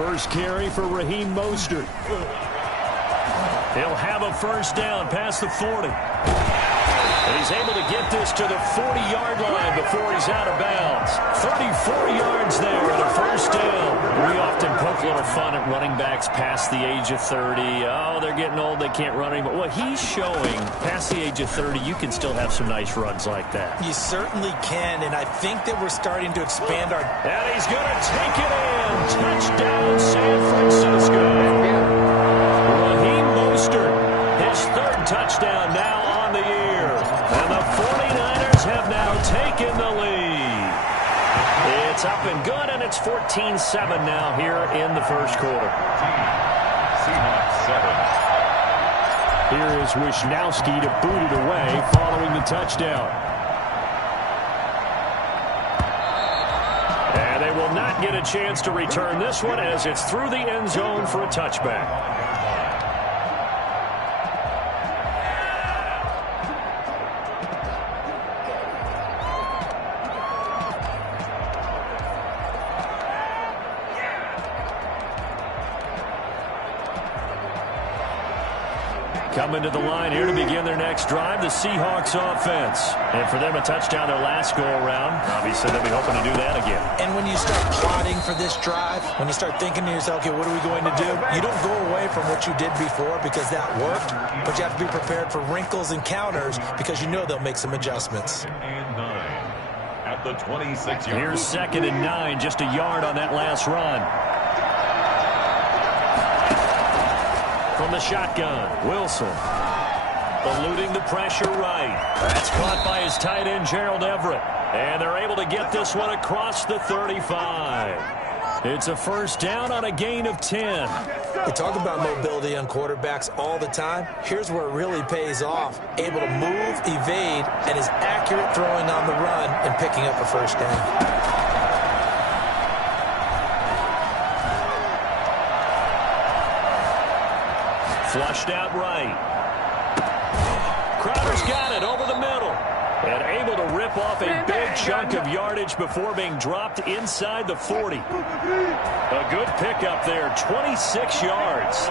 First carry for Raheem Mostert. He'll have a first down past the 40. And he's able to get this to the 40-yard line before he's out of bounds. 34 yards there and a first down. We often poke a little fun at running backs past the age of 30. Oh, they're getting old, they can't run anymore. Well, he's showing past the age of 30, you can still have some nice runs like that. You certainly can, and I think that we're starting to expand our... And he's going to take it in. Touchdown, San Francisco. Raheem Mostert, his third touchdown now on the year. And the 49ers have now taken the lead. It's up and good, and it's 14-7 now here in the first quarter. Seahawks 7. Here is Wisnowski to boot it away following the touchdown. And they will not get a chance to return this one as it's through the end zone for a touchback. Coming to the line here to begin their next drive, the Seahawks offense. And for them, a touchdown their last go-around. Obviously, they'll be hoping to do that again. And when you start plotting for this drive, when you start thinking to yourself, okay, what are we going to do? You don't go away from what you did before because that worked, but you have to be prepared for wrinkles and counters because you know they'll make some adjustments. And 9 at the 26-yard. Here's 2nd and 9, just a yard on that last run. From the shotgun, Wilson. Eluding the pressure right. That's caught by his tight end, Gerald Everett. And they're able to get this one across the 35. It's a first down on a gain of 10. We talk about mobility on quarterbacks all the time. Here's where it really pays off. Able to move, evade, and is accurate throwing on the run and picking up a first down. Flushed out right. Crowder's got it over the middle. And able to rip off a big chunk of yardage before being dropped inside the 40. A good pickup there, 26 yards.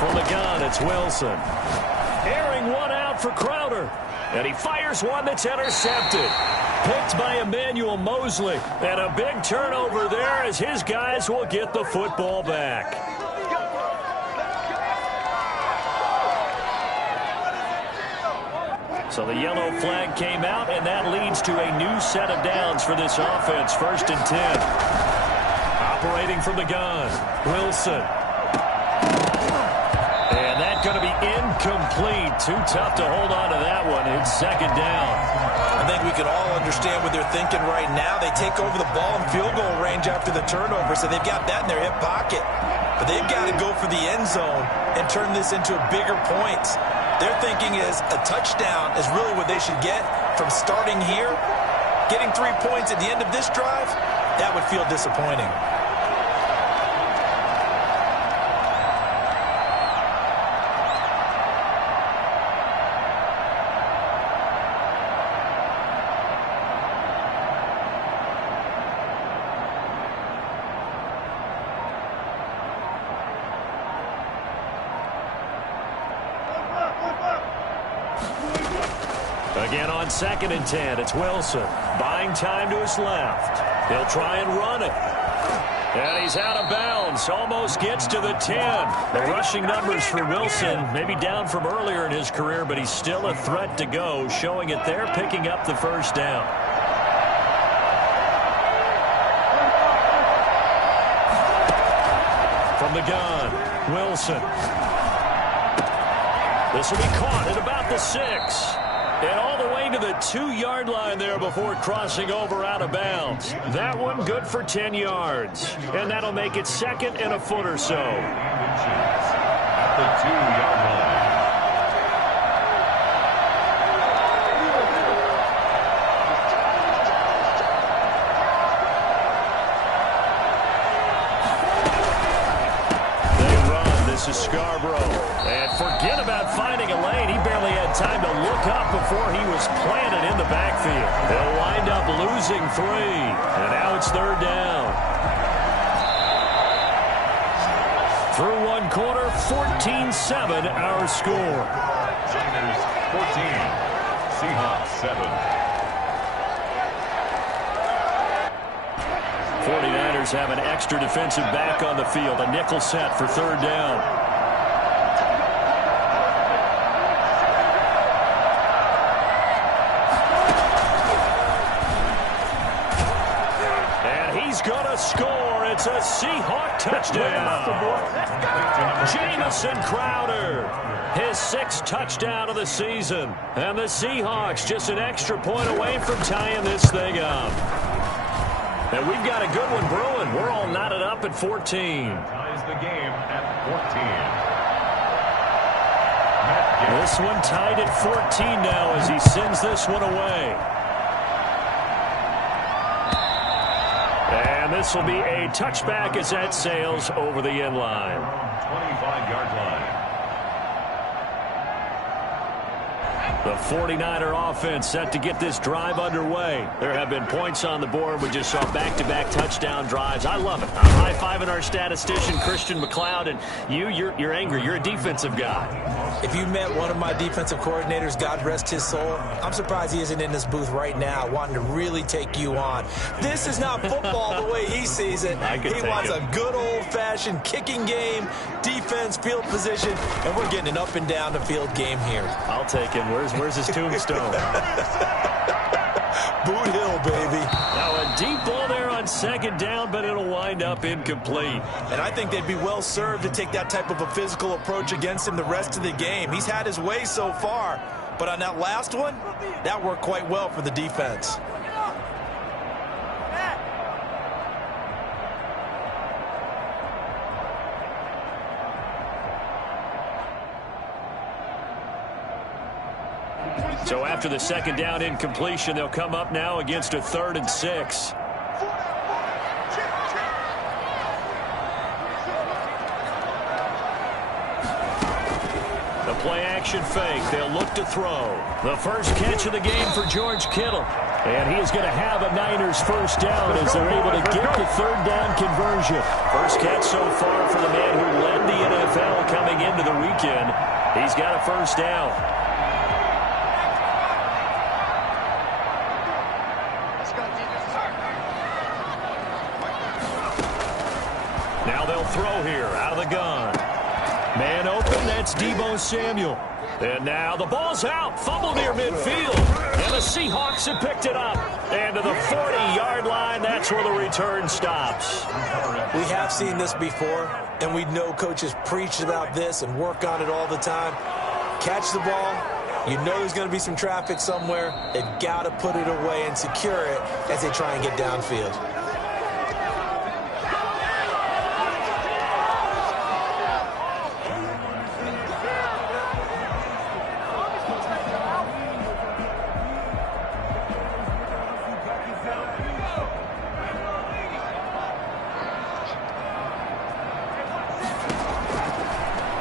From the gun, it's Wilson. Airing one out for Crowder. And he fires one that's intercepted. Picked by Emmanuel Mosley. And a big turnover there as his guys will get the football back. So the yellow flag came out, and that leads to a new set of downs for this offense. 1st and 10. Operating from the gun, Wilson. And that's going to be incomplete. Too tough to hold on to that one. It's 2nd down. I think we can all understand what they're thinking right now. They take over the ball in field goal range after the turnover, so they've got that in their hip pocket. But they've got to go for the end zone and turn this into bigger points. Their thinking is a touchdown is really what they should get from starting here. Getting 3 points at the end of this drive, that would feel disappointing. Again on 2nd and 10, it's Wilson. Buying time to his left. He'll try and run it. And he's out of bounds. Almost gets to the 10. The rushing numbers for Wilson maybe down from earlier in his career, but he's still a threat to go, showing it there, picking up the first down. From the gun, Wilson. This will be caught at about the 6. And all the way to the 2-yard line there before crossing over out of bounds. That one good for 10 yards. And that'll make it 2nd and a foot or so. At the 2-yard line. They run. This is Scarborough. And forget about finding a lane. He barely had time to look up before he was planted in the backfield. They'll wind up losing and 3. And now it's third down. Through one quarter, 14-7 our score. Niners 14, Seahawks 7. 49ers have an extra defensive back on the field. A nickel set for third down. And he's going to score. It's a Seahawk touchdown. Jamison Crowder, his 6th touchdown of the season. And the Seahawks just an extra point away from tying this thing up. And we've got a good one brewing. We're all knotted up at 14. Ties the game at 14. This one tied at 14 now as he sends this one away. And this will be a touchback as that sails over the end line. 25-yard line. The 49er offense set to get this drive underway. There have been points on the board. We just saw back-to-back touchdown drives. I love it. I'm high-fiving our statistician, Christian McLeod, and you're angry. You're a defensive guy. If you met one of my defensive coordinators, God rest his soul, I'm surprised he isn't in this booth right now wanting to really take you on. This is not football the way he sees it. He wants a good old-fashioned kicking game, defense, field position, and we're getting an up-and-down-the-field game here. I'll take him. Where's his tombstone? Boot Hill, baby. Now a deep ball there on second down, but it'll wind up incomplete. And I think they'd be well served to take that type of a physical approach against him the rest of the game. He's had his way so far, but on that last one, that worked quite well for the defense. So after the second down incompletion, they'll come up now against a 3rd and 6. The play-action fake. They'll look to throw. The first catch of the game for George Kittle. And he is going to have a Niners first down as they're able to get the third down conversion. First catch so far for the man who led the NFL coming into the weekend. He's got a first down. Now they'll throw here out of the gun. Man open, that's Deebo Samuel. And now the ball's out, fumble near midfield. And the Seahawks have picked it up. And to the 40-yard line, that's where the return stops. We have seen this before, and we know coaches preach about this and work on it all the time. Catch the ball. You know there's going to be some traffic somewhere. They've got to put it away and secure it as they try and get downfield.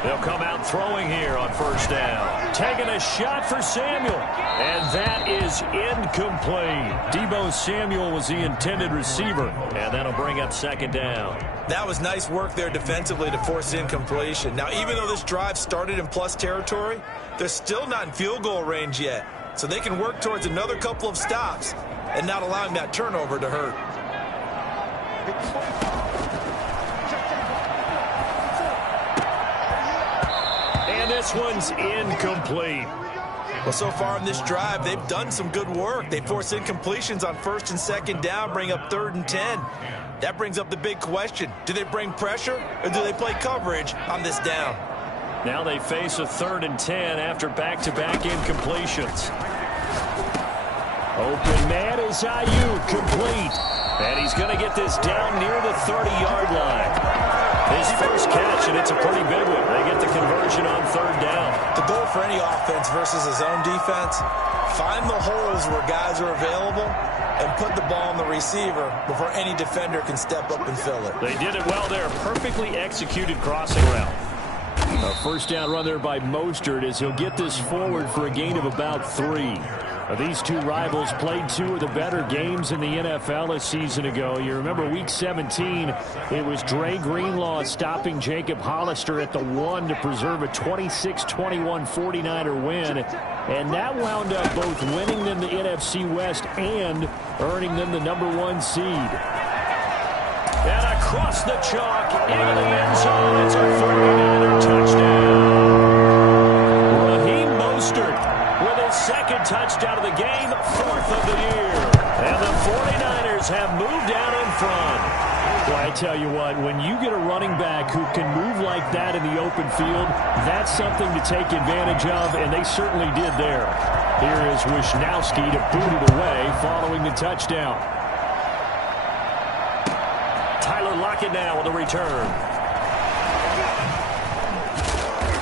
They'll come out throwing here on first down. Taking a shot for Samuel. And that is incomplete. Deebo Samuel was the intended receiver. And that'll bring up second down. That was nice work there defensively to force incompletion. Now, even though this drive started in plus territory, they're still not in field goal range yet. So they can work towards another couple of stops and not allowing that turnover to hurt. And this one's incomplete. Well, so far in this drive, they've done some good work. They force incompletions on first and second down, bring up 3rd and 10. That brings up the big question. Do they bring pressure or do they play coverage on this down? Now they face a 3rd and 10 after back-to-back incompletions. Open man is Ayuk, complete. And he's going to get this down near the 30-yard line. His first catch, and it's a pretty big one. They get the conversion on 3rd down. The goal for any offense versus his own defense, find the holes where guys are available and put the ball on the receiver before any defender can step up and fill it. They did it well there. Perfectly executed crossing route. A first down run there by Mostert as he'll get this forward for a gain of about 3. These two rivals played two of the better games in the NFL a season ago. You remember Week 17, it was Dre Greenlaw stopping Jacob Hollister at the 1 to preserve a 26-21 49er win. And that wound up both winning them the NFC West and earning them the #1 seed. And across the chalk into the end zone. It's a 49er touchdown. With his second touchdown of the game, 4th of the year. And the 49ers have moved out in front. Well, I tell you what, when you get a running back who can move like that in the open field, that's something to take advantage of, and they certainly did there. Here is Wisnowski to boot it away following the touchdown. Tyler Lockett now with the return.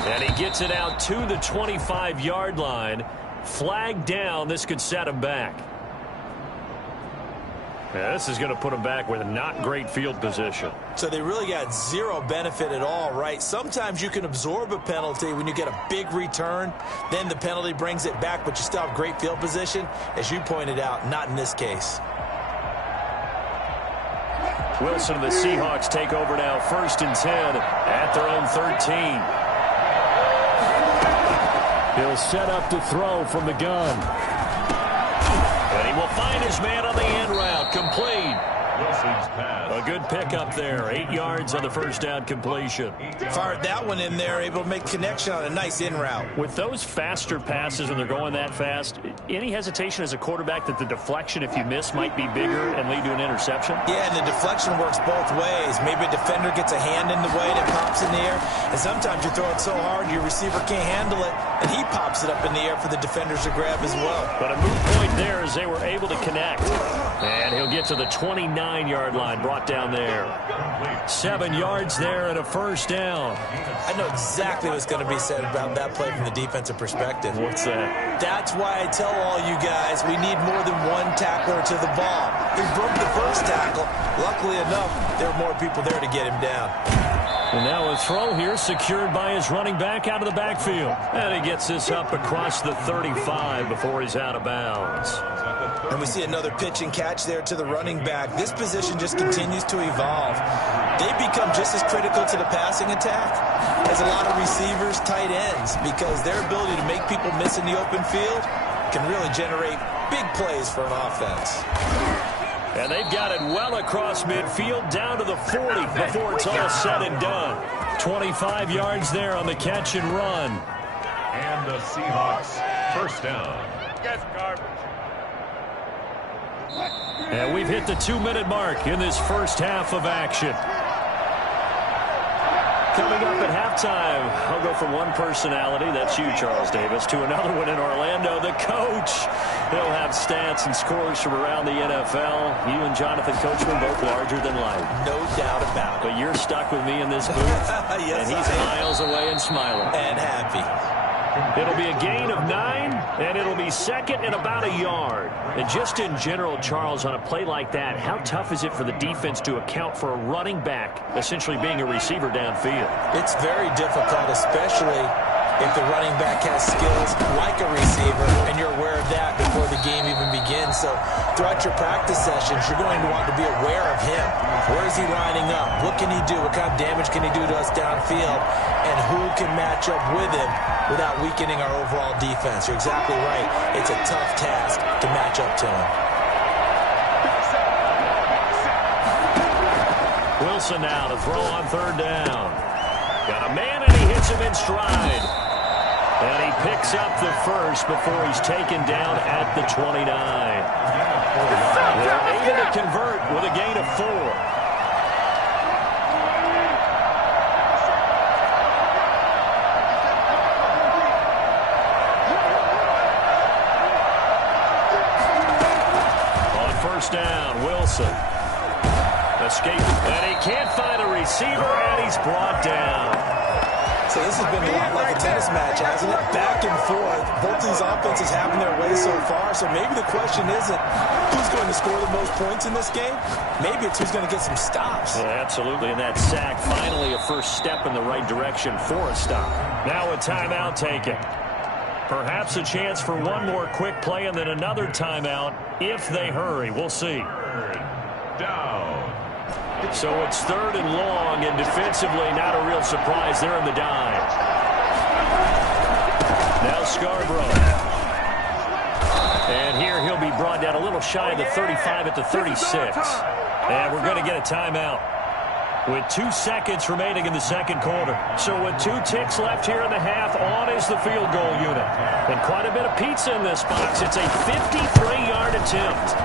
And he gets it out to the 25-yard line. Flag down. This could set him back. Yeah, this is going to put him back with not great field position. So they really got zero benefit at all, right? Sometimes you can absorb a penalty when you get a big return. Then the penalty brings it back, but you still have great field position. As you pointed out, not in this case. Wilson and the Seahawks take over now, 1st and 10 at their own 13. He'll set up to throw from the gun. And he will find his man on the end route. Complete. Wilson's pass. A good pickup there. 8 yards on the first down completion. Fired that one in there, able to make connection on a nice in route. With those faster passes when they're going that fast, any hesitation as a quarterback that the deflection, if you miss, might be bigger and lead to an interception? Yeah, and the deflection works both ways. Maybe a defender gets a hand in the way and it pops in the air. And sometimes you throw it so hard your receiver can't handle it, and he pops it up in the air for the defenders to grab as well. But a moot point there as they were able to connect. And he'll get to the 29-yard line, brought down there. 7 yards there and a first down. I know exactly what's going to be said about that play from the defensive perspective. What's that? That's why I tell all you guys we need more than one tackler to the ball. He broke the first tackle. Luckily enough, there were more people there to get him down. And now a throw here secured by his running back out of the backfield. And he gets this up across the 35 before he's out of bounds. And we see another pitch and catch there to the running back. This position just continues to evolve. They become just as critical to the passing attack as a lot of receivers, tight ends, because their ability to make people miss in the open field can really generate big plays for an offense. And they've got it well across midfield down to the 40 before it's all said and done. 25 yards there on the catch and run. And the Seahawks first down. That's garbage. And we've hit the 2-minute mark in this first half of action. Coming up at halftime, I'll go from one personality, that's you, Charles Davis, to another one in Orlando, the coach. He'll have stats and scores from around the NFL. You and Jonathan Coachman both larger than life. No doubt about it. But you're stuck with me in this booth, Yes, and he's miles away and smiling. And happy. It'll be a gain of 9, and it'll be second and about a yard. And just in general, Charles, on a play like that, how tough is it for the defense to account for a running back essentially being a receiver downfield? It's very difficult, especially if the running back has skills like a receiver, and you're aware of that before the game even begins. So throughout your practice sessions, you're going to want to be aware of him. Where is he lining up? What can he do? What kind of damage can he do to us downfield? And who can match up with him without weakening our overall defense? You're exactly right. It's a tough task to match up to him. Wilson now to throw on third down. Got a man, and he hits him in stride. And he picks up the first before he's taken down at the 29. They're able to convert with a gain of 4. On first down, Wilson. Escape, and he can't find a receiver, and he's brought down. So this has been a lot like a tennis match, hasn't it? Back and forth. Both these offenses having their way so far. So maybe the question isn't who's going to score the most points in this game. Maybe it's who's going to get some stops. Yeah, absolutely. And that sack, finally a first step in the right direction for a stop. Now a timeout taken. Perhaps a chance for one more quick play and then another timeout if they hurry. We'll see. Down. So it's 3rd and long, and defensively not a real surprise there in the dive. Now Scarborough. And here he'll be brought down a little shy of the 35 at the 36. And we're going to get a timeout with 2 seconds remaining in the second quarter. So with 2 ticks left here in the half, on is the field goal unit. And quite a bit of pizza in this box. It's a 53-yard attempt.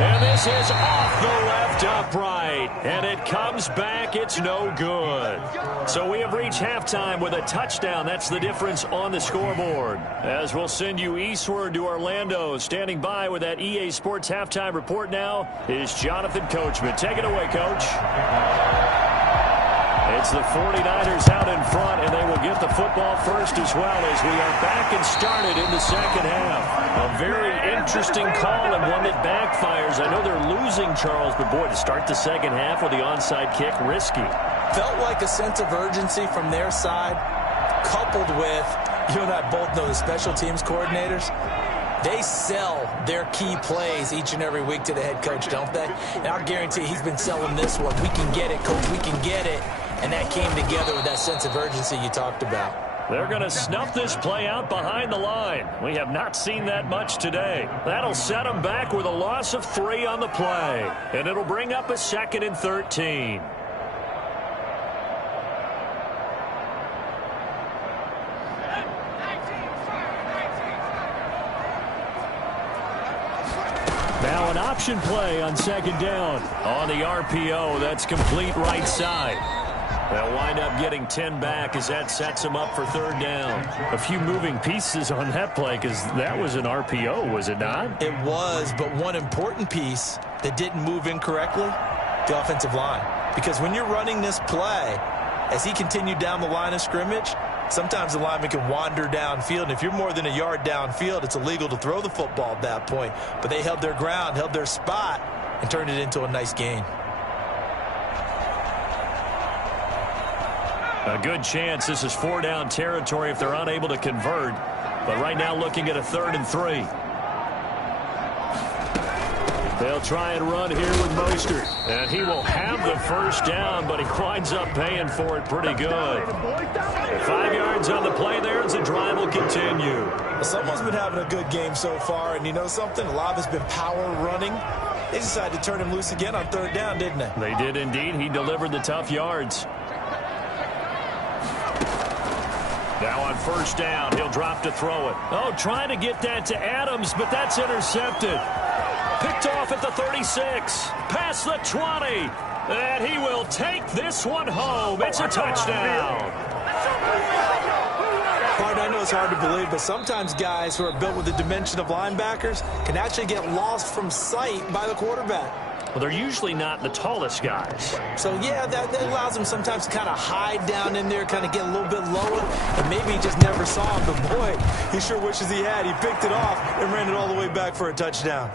And this is off the left upright. And it comes back. It's no good. So we have reached halftime with a touchdown. That's the difference on the scoreboard. As we'll send you eastward to Orlando. Standing by with that EA Sports halftime report now is Jonathan Coachman. Take it away, Coach. It's the 49ers out in front, and they will get the football first as well as we are back and started in the second half. A very interesting call and one that backfires. I know they're losing, Charles, but boy, to start the second half with the onside kick, risky. Felt like a sense of urgency from their side, coupled with, you and I both know the special teams coordinators. They sell their key plays each and every week to the head coach, don't they? And I'll guarantee he's been selling this one. We can get it, coach. We can get it. And that came together with that sense of urgency you talked about. They're going to snuff this play out behind the line. We have not seen that much today. That'll set them back with a loss of 3 on the play. And it'll bring up a 2nd and 13. Now an option play on 2nd down. On the RPO, that's complete right side. They'll wind up getting 10 back as that sets them up for 3rd down. A few moving pieces on that play because that was an RPO, was it not? It was, but one important piece that didn't move incorrectly, the offensive line. Because when you're running this play, as he continued down the line of scrimmage, sometimes the lineman can wander downfield. And if you're more than a yard downfield, it's illegal to throw the football at that point. But they held their ground, held their spot, and turned it into a nice gain. A good chance this is 4-down territory if they're unable to convert. But right now looking at a 3rd and 3. They'll try and run here with Mostert. And he will have the 1st down, but he winds up paying for it pretty good. 5 yards on the play there as the drive will continue. Well, someone's been having a good game so far, and you know something? A lot of it's been power running. They decided to turn him loose again on 3rd down, didn't they? They did indeed. He delivered the tough yards. Now on 1st down, he'll drop to throw it. Oh, trying to get that to Adams, but that's intercepted. Picked off at the 36, past the 20, and he will take this one home. It's a touchdown. I know it's hard to believe, but sometimes guys who are built with the dimension of linebackers can actually get lost from sight by the quarterback. Well, they're usually not the tallest guys. So, yeah, that allows them sometimes to kind of hide down in there, kind of get a little bit lower, and maybe he just never saw him. But, boy, he sure wishes he had. He picked it off and ran it all the way back for a touchdown.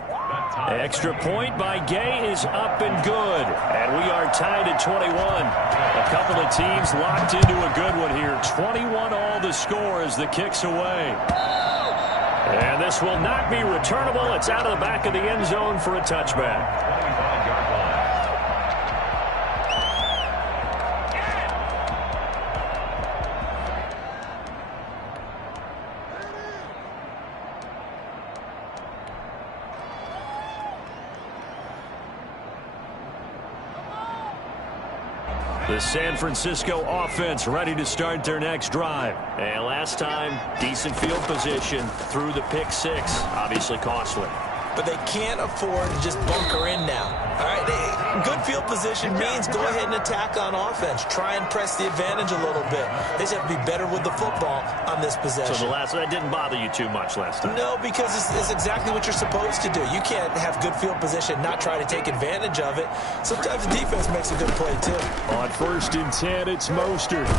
Extra point by Gay is up and good. And we are tied at 21. A couple of teams locked into a good one here. 21 all the score as the kick's away. And this will not be returnable. It's out of the back of the end zone for a touchback. The San Francisco offense ready to start their next drive. And last time, decent field position through the pick 6. Obviously costly. But they can't afford to just bunker in now. All right, good field position means go ahead and attack on offense. Try and press the advantage a little bit. They just have to be better with the football on this possession. So that didn't bother you too much last time? No, because it's exactly what you're supposed to do. You can't have good field position and not try to take advantage of it. Sometimes the defense makes a good play, too. On 1st and 10, it's Mostert.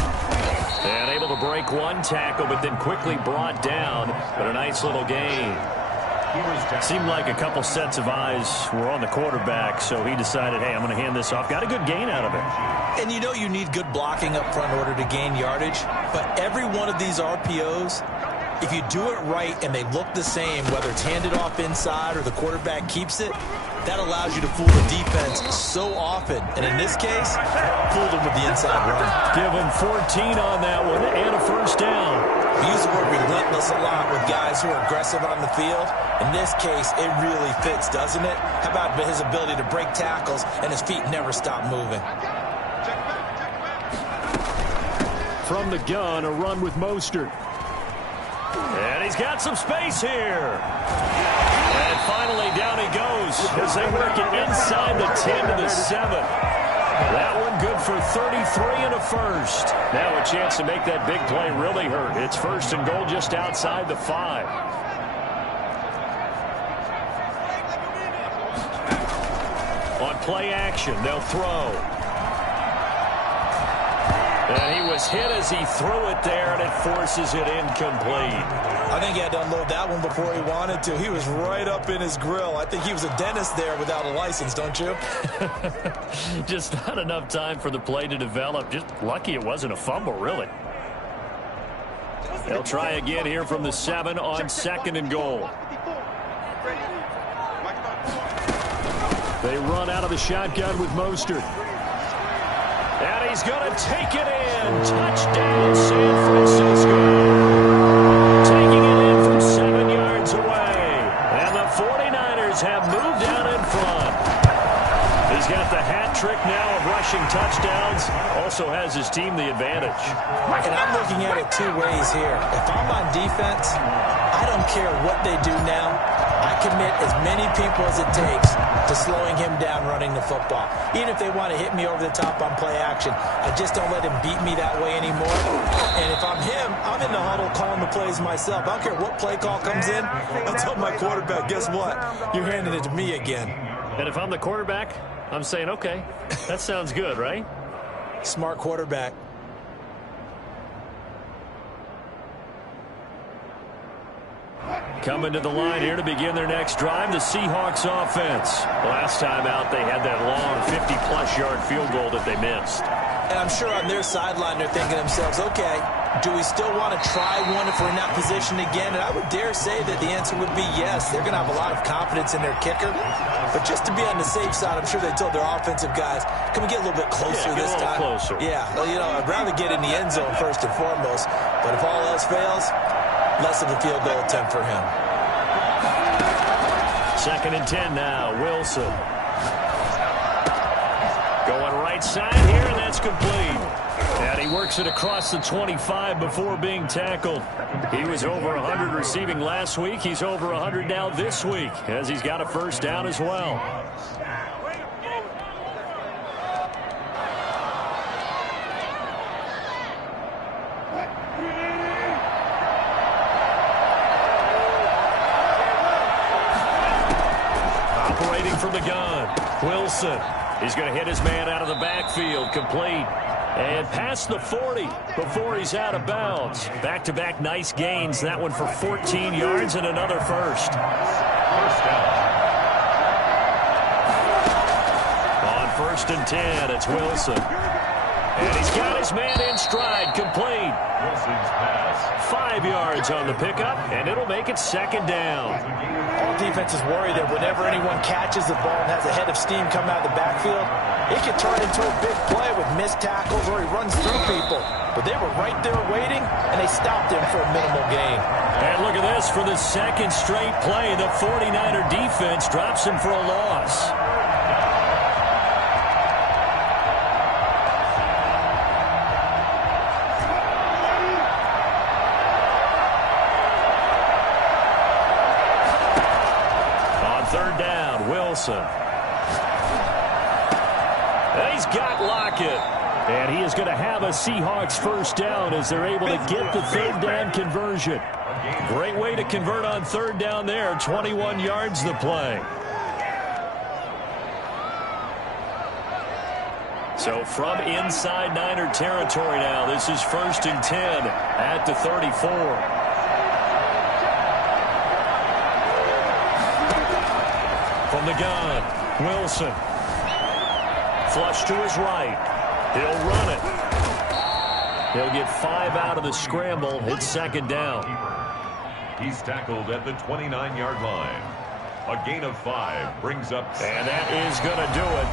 And able to break one tackle, but then quickly brought down. But a nice little gain. Seemed like a couple sets of eyes were on the quarterback, so he decided, hey, I'm going to hand this off. Got a good gain out of it. And you know you need good blocking up front in order to gain yardage, but every one of these RPOs If you do it right and they look the same, whether it's handed off inside or the quarterback keeps it, that allows you to fool the defense so often. And in this case, fooled them with the inside run. Give them 14 on that one and a first down. We use the word relentless a lot with guys who are aggressive on the field. In this case, it really fits, doesn't it? How about his ability to break tackles and his feet never stop moving? From the gun, a run with Mostert. And he's got some space here. And finally, down he goes as they work it inside the 10 to the 7. That one good for 33 and a first. Now a chance to make that big play really hurt. It's first and goal just outside the 5. On play action, they'll throw. And he was hit as he threw it there, and it forces it incomplete. I think he had to unload that one before he wanted to. He was right up in his grill. I think he was a dentist there without a license, don't you? Just not enough time for the play to develop. Just lucky it wasn't a fumble, really. They'll try again here from the 7 on second and goal. They run out of the shotgun with Mostert. And he's going to take it in. Touchdown, San Francisco. Taking it in from 7 yards away. And the 49ers have moved down in front. He's got the hat trick now of rushing touchdowns. Also has his team the advantage. And I'm looking at it two ways here. If I'm on defense, I don't care what they do now. I commit as many people as it takes to slowing him down running the football. Even if they want to hit me over the top on play action, I just don't let him beat me that way anymore. And if I'm him, I'm in the huddle calling the plays myself. I don't care what play call comes in. I'll tell my quarterback, guess what? You're handing it to me again. And if I'm the quarterback, I'm saying, okay, that sounds good, right? Smart quarterback. Coming to the line here to begin their next drive, the Seahawks offense. Last time out, they had that long 50-plus yard field goal that they missed. And I'm sure on their sideline, they're thinking to themselves, okay, do we still want to try one if we're in that position again? And I would dare say that the answer would be yes. They're going to have a lot of confidence in their kicker. But just to be on the safe side, I'm sure they told their offensive guys, can we get a little bit closer this time? Closer. Yeah, well, you know, I'd rather get in the end zone first and foremost. But if all else fails, less of a field goal attempt for him. Second and 10 now, Wilson. Going right side here, and that's complete. And he works it across the 25 before being tackled. He was over 100 receiving last week. He's over 100 now this week, as he's got a first down as well. Operating from the gun, Wilson. He's going to hit his man out of the backfield, complete. And past the 40 before he's out of bounds. Back-to-back nice gains. That one for 14 yards and another first. First down. On first and 10, it's Wilson. And he's got his man in stride, complete. Wilson's pass. 5 yards on the pickup, and it'll make it second down. All defenses worry that whenever anyone catches the ball and has a head of steam come out of the backfield, it can turn into a big play with missed tackles or he runs through people. But they were right there waiting, and they stopped him for a minimal gain. And look at this. For the second straight play, the 49er defense drops him for a loss. Third down, Wilson. And he's got Lockett. And he is going to have a Seahawks first down as they're able to get the third down conversion. Great way to convert on third down there. 21 yards the play. So from inside Niner territory now, this is first and 10 at the 34. From the gun, Wilson. Flush to his right. He'll run it. He'll get 5 out of the scramble. It's second down. He's tackled at the 29-yard line. A gain of 5 brings up... And that is going to do it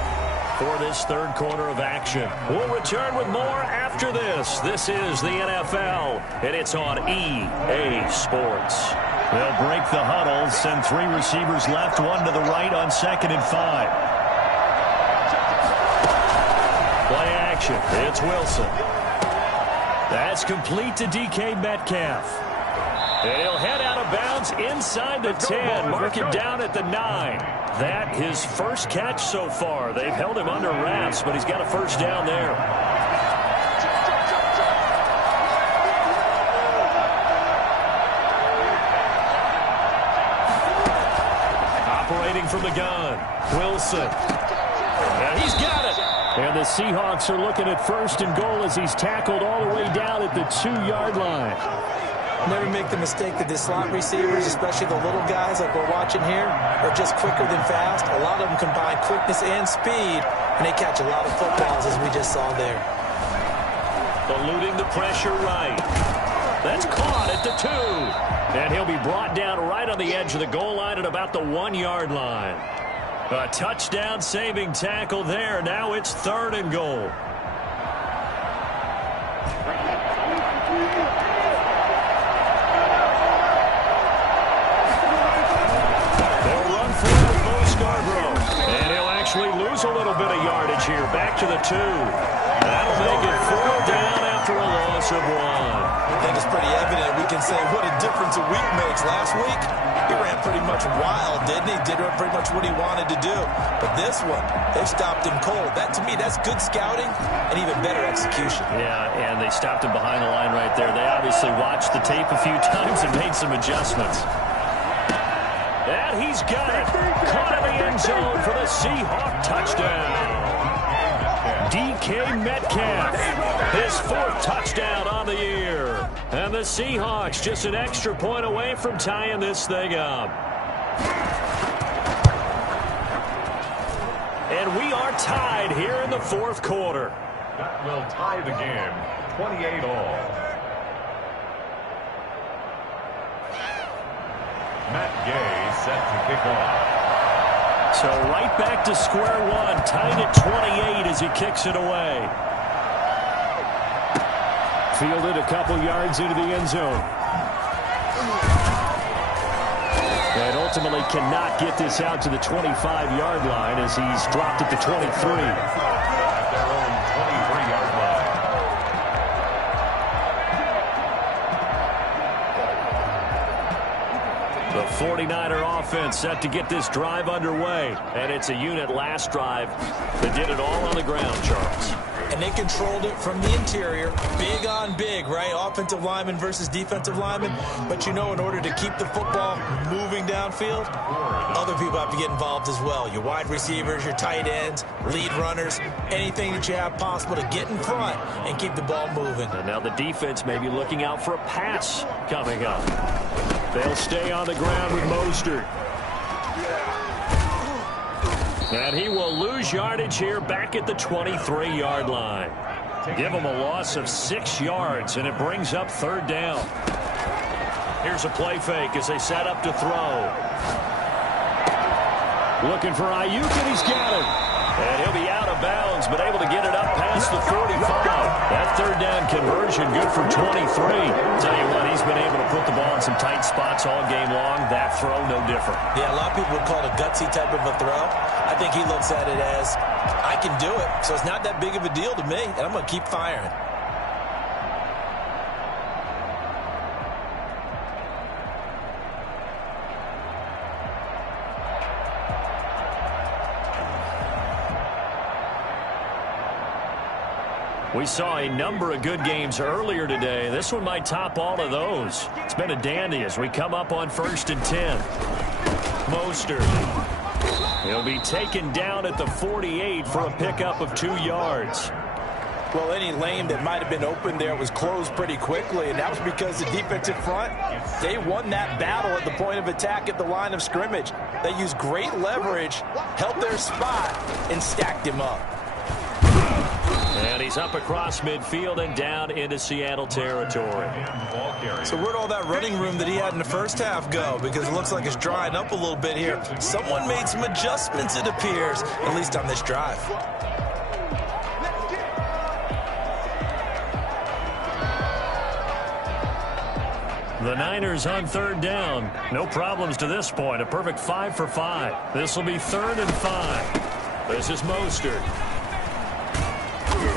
for this third quarter of action. We'll return with more after this. This is the NFL, and it's on EA Sports. They'll break the huddle, send 3 receivers left, 1 to the right on 2nd and 5. Play action. It's Wilson. That's complete to DK Metcalf. And he'll head out of bounds inside the 10. Mark it down at the 9. That his first catch so far. They've held him under wraps, but he's got a first down there. Operating from the gun, Wilson. And he's got it. And the Seahawks are looking at 1st and goal as he's tackled all the way down at the 2-yard line. Never make the mistake that the slot receivers, especially the little guys like we're watching here, are just quicker than fast. A lot of them combine quickness and speed, and they catch a lot of footballs, as we just saw there. Eluding the pressure right. That's caught at the 2. And he'll be brought down right on the edge of the goal line at about the 1-yard line. A touchdown-saving tackle there. Now it's 3rd and goal. Lose a little bit of yardage here. Back to the 2. That'll make it 4 down after a loss of 1. I think it's pretty evident. We can say what a difference a week makes. Last week, he ran pretty much wild, didn't he? Did pretty much what he wanted to do. But this one, they stopped him cold. That, to me, that's good scouting and even better execution. Yeah, and they stopped him behind the line right there. They obviously watched the tape a few times and made some adjustments. And he's got it. Caught in the end zone for the Seahawk touchdown. DK Metcalf, his 4th touchdown on the year. And the Seahawks just an extra point away from tying this thing up. And we are tied here in the 4th quarter. That will tie the game, 28 all. Matt Gay set to kick off. So right back to square one, tied at 28 as he kicks it away. Fielded a couple yards into the end zone. And ultimately cannot get this out to the 25-yard line as he's dropped at the 23. At their own 23-yard line. The 49er offense set to get this drive underway. And it's a unit last drive that did it all on the ground, Charles. And they controlled it from the interior. Big on big, right? Offensive lineman versus defensive lineman. But you know, in order to keep the football moving downfield, other people have to get involved as well. Your wide receivers, your tight ends, lead runners, anything that you have possible to get in front and keep the ball moving. And now the defense may be looking out for a pass coming up. They'll stay on the ground with Mostert. And he will lose yardage here back at the 23-yard line. Give him a loss of 6 yards, and it brings up 3rd down. Here's a play fake as they set up to throw. Looking for Ayuk, and he's got it. And he'll be out of bounds, but able to get it up past the 45. That 3rd down conversion good for 23. Tell you what, he's been able to put the ball in some tight spots all game long. That throw, no different. Yeah, a lot of people would call it a gutsy type of a throw. I think he looks at it as, I can do it, so it's not that big of a deal to me, and I'm going to keep firing. We saw a number of good games earlier today. This one might top all of those. It's been a dandy as we come up on 1st and 10. Mostert. He'll be taken down at the 48 for a pickup of 2 yards. Well, any lane that might have been open there was closed pretty quickly, and that was because the defensive front, they won that battle at the point of attack at the line of scrimmage. They used great leverage, held their spot, and stacked him up. And he's up across midfield and down into Seattle territory. So where'd all that running room that he had in the first half go? Because it looks like it's drying up a little bit here. Someone made some adjustments, it appears, at least on this drive. The Niners on third down. No problems to this point. A perfect 5 for 5. This will be 3rd and 5. This is Mostert.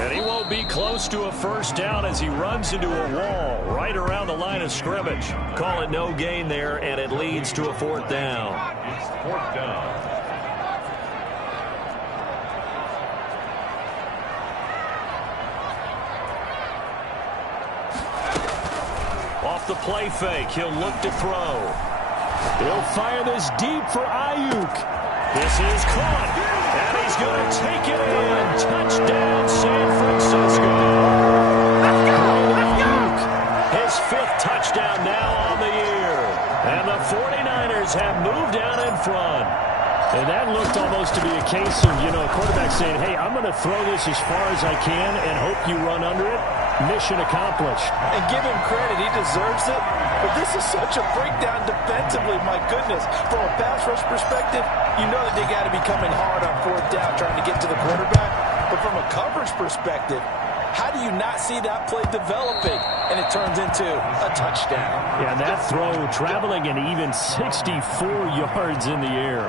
And he won't be close to a first down as he runs into a wall right around the line of scrimmage. Call it no gain there, and it leads to a 4th down. It's 4th down. Off the play fake, he'll look to throw. He'll fire this deep for Ayuk. This is caught, and he's going to take it in. Touchdown, San Francisco. Ayuk, his 5th touchdown now on the year. And the 49ers have moved down in front. And that looked almost to be a case of, a quarterback saying, hey, I'm going to throw this as far as I can and hope you run under it. Mission accomplished. And give him credit, he deserves it. But this is such a breakdown defensively, my goodness. From a pass rush perspective, you know that they got to be coming hard on 4th down trying to get to the quarterback. But from a coverage perspective, how do you not see that play developing? And it turns into a touchdown. Yeah, and that throw traveling an even 64 yards in the air.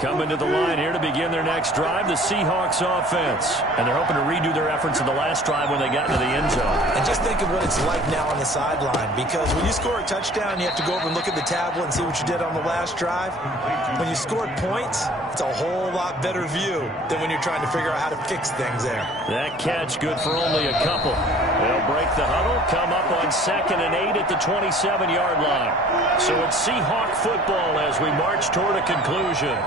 Coming to the line here to begin their next drive, the Seahawks offense. And they're hoping to redo their efforts in the last drive when they got into the end zone. And just think of what it's like now on the sideline, because when you score a touchdown, you have to go over and look at the tablet and see what you did on the last drive. When you scored points, it's a whole lot better view than when you're trying to figure out how to fix things there. That catch good for only a couple. They'll break the huddle, come up on 2nd and 8 at the 27-yard line. So it's Seahawk football as we march toward a conclusion.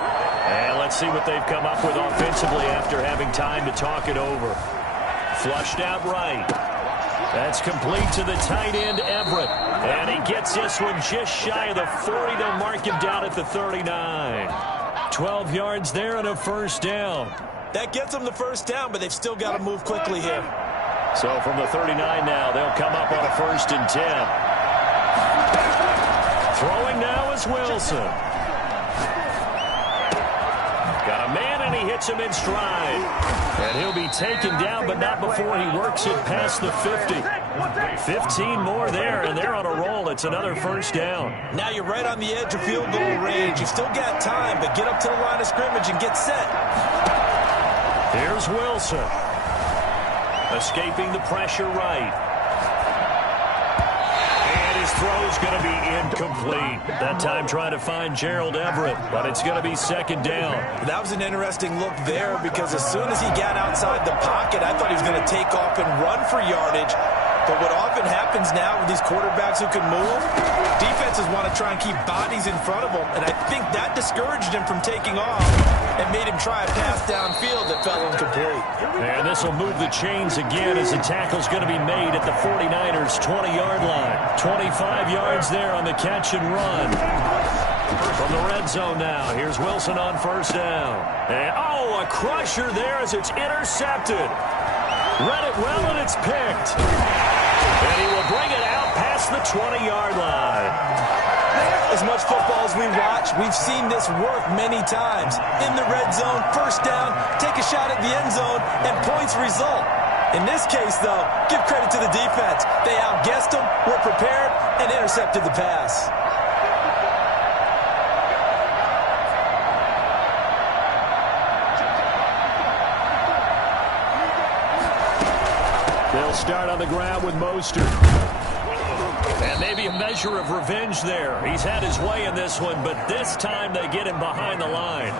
And let's see what they've come up with offensively after having time to talk it over. Flushed out right. That's complete to the tight end, Everett. And he gets this one just shy of the 40. They'll mark him down at the 39. 12 yards there and a first down. That gets them the first down, but they've still got to move quickly here. So from the 39 now, they'll come up on a 1st and 10. Throwing now is Wilson. Got a man, and he hits him in stride. And he'll be taken down, but not before he works it past the 50. 15 more there, and they're on a roll. It's another first down. Now you're right on the edge of field goal range. You've still got time, but get up to the line of scrimmage and get set. Here's Wilson. Escaping the pressure right. His throw's going to be incomplete. That time trying to find Gerald Everett, but it's going to be 2nd down. That was an interesting look there, because as soon as he got outside the pocket, I thought he was going to take off and run for yardage. But what often happens now with these quarterbacks who can move, defenses want to try and keep bodies in front of them, and I think that discouraged him from taking off and made him try a pass downfield that fell incomplete. And this will move the chains again as the tackle's going to be made at the 49ers' 20-yard line. 25 yards there on the catch and run. From the red zone now, here's Wilson on 1st down. And, a crusher there as it's intercepted. Read it well, and it's picked. And he will bring it out past the 20-yard line. As much football as we watch, we've seen this work many times. In the red zone, first down, take a shot at the end zone, and points result. In this case, though, give credit to the defense. They outguessed them, were prepared, and intercepted the pass. They'll start on the ground with Mostert. And maybe a measure of revenge there. He's had his way in this one, but this time they get him behind the line.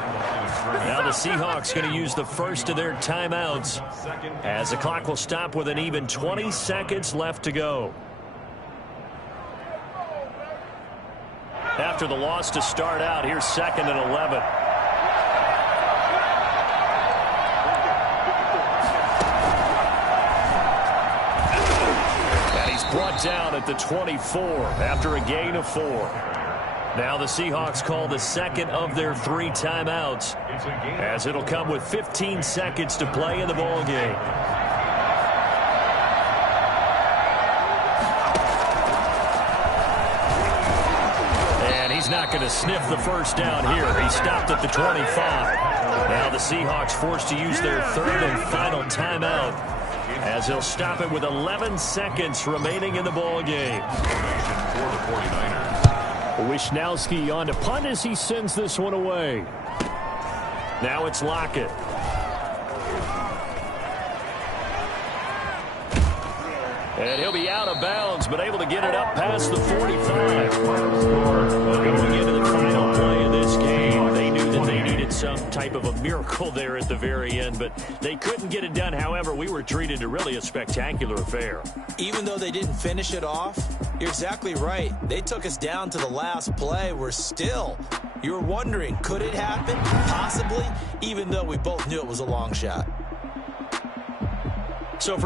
Now the Seahawks going to use the first of their timeouts as the clock will stop with an even 20 seconds left to go. After the loss to start out, here's 2nd and 11. Brought down at the 24 after a gain of 4. Now the Seahawks call the second of their 3 timeouts, as it'll come with 15 seconds to play in the ball game. And he's not going to sniff the first down here. He stopped at the 25. Now the Seahawks forced to use their 3rd and final timeout, as they'll stop it with 11 seconds remaining in the ball game. For the 49ers. Wishnowski on to punt as he sends this one away. Now it's Lockett. And he'll be out of bounds, but able to get it up past the 45. Going into the final play of this game, they knew that they needed some type of a miracle there at the very end, but they couldn't get it done. However, we were treated to really a spectacular affair. Even though they didn't finish it off, you're exactly right. They took us down to the last play. You're wondering, could it happen? Possibly, even though we both knew it was a long shot. So for